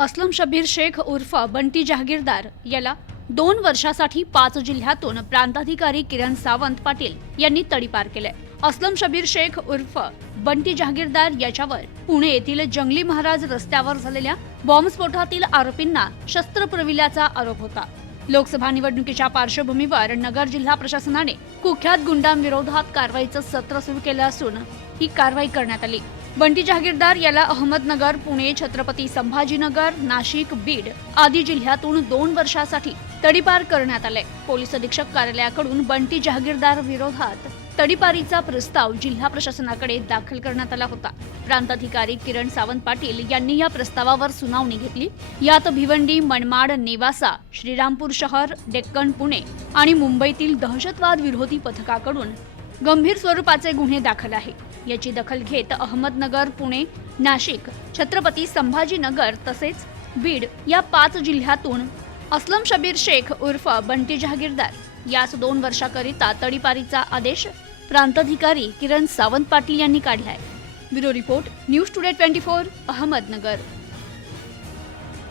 अस्लम शबीर शेख उर्फ बंटी जहागीरदार याला दोन वर्षासाठी पाच जिल्ह्यातून प्रांताधिकारी किरण सावंत पाटील यांनी तडीपार केलंय. अस्लम शबीर शेख उर्फ बंटी जहागीरदार याच्यावर पुणे येथील जंगली महाराज रस्त्यावर झालेल्या बॉम्बस्फोटातील आरोपींना शस्त्र पुरविल्याचा आरोप होता. लोकसभा निवडणुकीच्या पार्श्वभूमीवर नगर जिल्हा प्रशासनाने कुख्यात गुंडांविरोधात कारवाईचं सत्र सुरू केलं असून ही कारवाई करण्यात आली. बंटी जहागीरदार याला अहमदनगर पुणे छत्रपती संभाजीनगर नाशिक बीड आदी जिल्ह्यातून दोन वर्षासाठी तडीपार करण्यात आले. पोलीस अधीक्षक कार्यालयाकडून बंटी जहागीरदार विरोधात तडीपारीचा प्रस्ताव जिल्हा प्रशासनाकडे दाखल करण्यात आला होता. प्रांताधिकारी किरण सावंत पाटील यांनी या प्रस्तावावर सुनावणी घेतली. यात भिवंडी मनमाड नेवासा श्रीरामपूर शहर डेक्कन पुणे आणि मुंबईतील दहशतवाद विरोधी पथकाकडून गंभीर स्वरूपाचे गुन्हे दाखल आहे. याची दखल घेत अहमदनगर पुणे नाशिक छत्रपती संभाजीनगर तसेच बीड या पाच जिल्ह्यातून अस्लम शबीर शेख उर्फ बंटी जहागीरदार यास दोन वर्षाकरिता तडीपारीचा आदेश प्रांताधिकारी किरण सावंत पाटील यांनी काढलाय bureau report news today twenty four Ahmednagar.